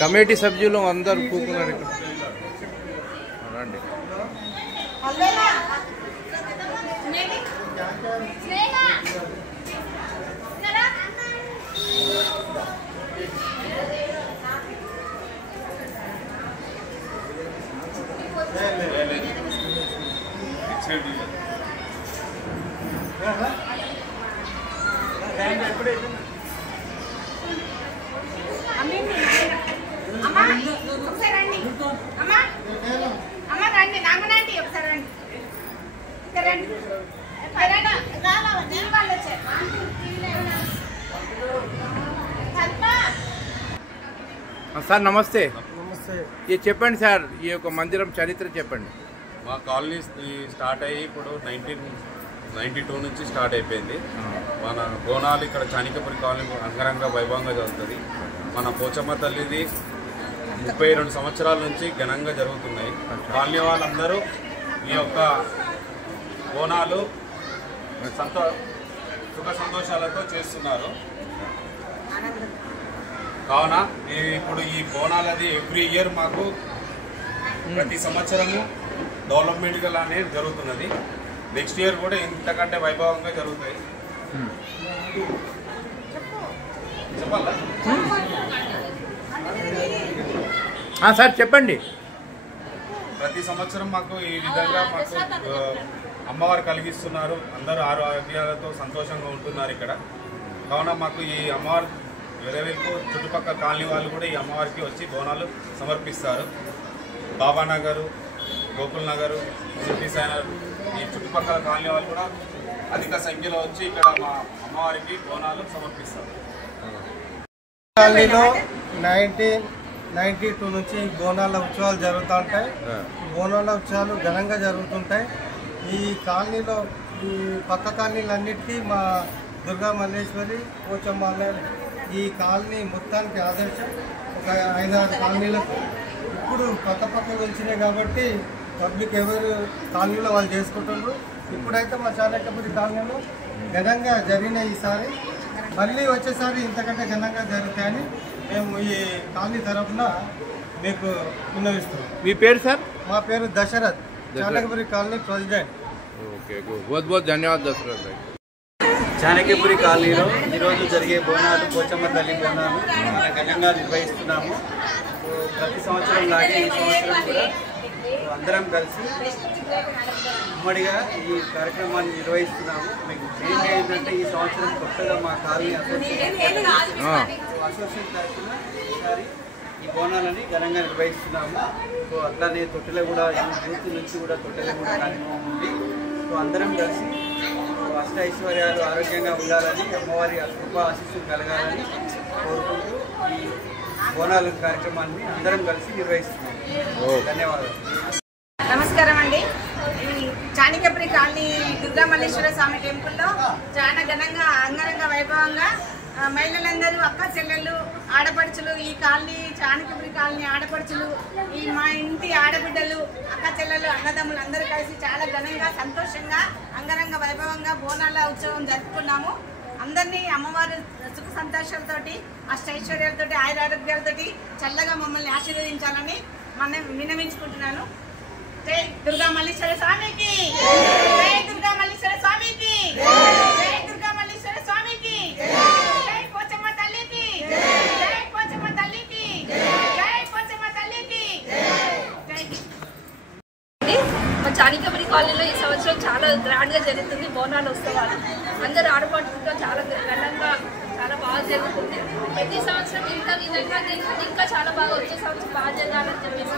Committee సభ్యులు అందరూ కూకున్నారు ఇక్కడ రండి. సార్ నమస్తే. నమస్తే. ఇది చెప్పండి సార్, ఈ యొక్క మందిరం చరిత్ర చెప్పండి. మా కాలనీ స్టార్ట్ అయ్యి ఇప్పుడు 1992 నుంచి స్టార్ట్ అయిపోయింది. మన బోనాలు ఇక్కడ చాణిక్యపురి కాలనీ అంగరంగ వైభవంగా జరుగుతుంది. మన పోచమ్మ తల్లిది 32 సంవత్సరాల నుంచి ఘనంగా జరుగుతున్నాయి. కాలనీ వాళ్ళందరూ ఈ యొక్క బోనాలు సుఖ సంతోషాలతో చేస్తున్నారు. కావున ఇప్పుడు ఈ బోనాలది ఎవ్రీ ఇయర్ మాకు ప్రతి సంవత్సరము డెవలప్మెంట్గా అనేది జరుగుతున్నది. నెక్స్ట్ ఇయర్ కూడా ఇంతకంటే వైభవంగా జరుగుతాయి. చెప్పాలా సార్ చెప్పండి. ప్రతి సంవత్సరం మాకు ఈ విధంగా మాకు అమ్మవారు కలిగిస్తున్నారు. అందరూ ఆరోగ్యాలతో సంతోషంగా ఉంటున్నారు ఇక్కడ. కావున మాకు ఈ అమ్మవారు వేరేవేపు చుట్టుపక్కల కాలనీ వాళ్ళు కూడా ఈ అమ్మవారికి వచ్చి బోనాలు సమర్పిస్తారు. బాబానగరు, గోకుల్ నగరు, సిటీ సైనర్ ఈ చుట్టుపక్కల కాలనీ వాళ్ళు కూడా అధిక సంఖ్యలో వచ్చి ఇక్కడ మా అమ్మవారికి బోనాలు సమర్పిస్తారు. కాలనీలో 1992 నుంచి బోనాల ఉత్సవాలు జరుగుతూ ఉంటాయి. బోనాల ఉత్సవాలు ఘనంగా జరుగుతుంటాయి. ఈ కాలనీలో ఈ పక్క కాలనీలన్నిటికీ మా దుర్గా మల్లేశ్వరి పోచమ్మ ఈ కాలనీ మొత్తానికి ఆదర్శం. ఒక 5-6 కాలనీలకు ఇప్పుడు పక్క వచ్చినాయి కాబట్టి పబ్లిక్ ఎవరు కాలనీలో వాళ్ళు చేసుకుంటున్నారు. ఇప్పుడైతే మా చాణక్యపురి కాలనీలో ఘనంగా జరిగిన ఈసారి మళ్ళీ వచ్చేసారి ఇంతకంటే ఘనంగా జరుగుతాయని మేము ఈ కాలనీ తరఫున మీకు విన్నవిస్తున్నాం. మీ పేరు సార్? మా పేరు Dashrath, Chanakyapuri colony president. Okay, बहुत बहुत धन्यवाद दशरथ भाई. చాణక్యపురి కాలనీలో ఈరోజు జరిగే బోనాలు పోచమ్మ తల్లి బోనాలు చాలా ఘనంగా నిర్వహిస్తున్నాము. ప్రతి సంవత్సరం లాగే ఈ సంవత్సరం కూడా అందరం కలిసి ఉమ్మడిగా ఈ కార్యక్రమాన్ని నిర్వహిస్తున్నాము. మీకు మెయిన్ ఏంటంటే ఈ సంవత్సరం కొత్తగా మా కాలనీ అసోసియేషన్ తరఫున ఈసారి ఈ బోనాలని ఘనంగా నిర్వహిస్తున్నాము. సో అట్లానే తొట్టెలగూడ యూత్ నుంచి కూడా తొట్టెలగూడ కార్యక్రమం ఉంది. సో అందరం కలిసి అష్టైశ్వర్యాలు ఆరోగ్యంగా ఉండాలని, అమ్మవారి కృప ఆశీస్సులు కలగాలని కోరుకుంటూ ఈ బోనాల కార్యక్రమాన్ని అందరం కలిసి నిర్వహిస్తున్నాం. ధన్యవాదాలు. నమస్కారం అండి. ఈ చాణక్యపురి కాలనీ దుర్గా మల్లేశ్వర స్వామి టెంపుల్లో చాలా ఘనంగా అంగరంగ వైభవంగా మహిళలందరూ అక్క చెల్లెళ్ళు ఆడపడుచులు, ఈ కాలనీ చాణక్యపురి కాలనీ ఆడపడుచులు, ఈ మా ఇంటి ఆడబిడ్డలు అక్క చెల్లెలు అన్నదమ్ములు అందరూ కలిసి చాలా ఘనంగా సంతోషంగా అంగరంగ వైభవంగా బోనాల ఉత్సవం జరుపుకున్నాము. అందరినీ అమ్మవారు సుఖ సంతోషాలతోటి అష్టైశ్వర్యాలతోటి ఆయురారోగ్యాలతోటి చల్లగా మమ్మల్ని ఆశీర్వదించాలని మనం విన్నవించుకుంటున్నాను. జై దుర్గా మల్లేశ్వర స్వామికి, జై దుర్గా మల్లేశ్వర స్వామికి, జై దుర్గా మల్లేశ్వర స్వామికి, జై పోచమ్మ తల్లికి, జై పోచమ్మ తల్లికి, జై పోచమ్మ తల్లికి. మా చాణక్యపురి కాలనీలో ఈ సంవత్సరం చాలా గ్రాండ్గా జరుగుతుంది బోనాల ఉత్సవాలు. అందరూ ఆడపడుతుంటే చాలా ఘనంగా చాలా బాగా జరుగుతుంది. ప్రతి సంవత్సరం ఇంత విధంగా ఇంకా చాలా బాగా వచ్చే సంవత్సరం బాగా జరగాలని చెప్పేసి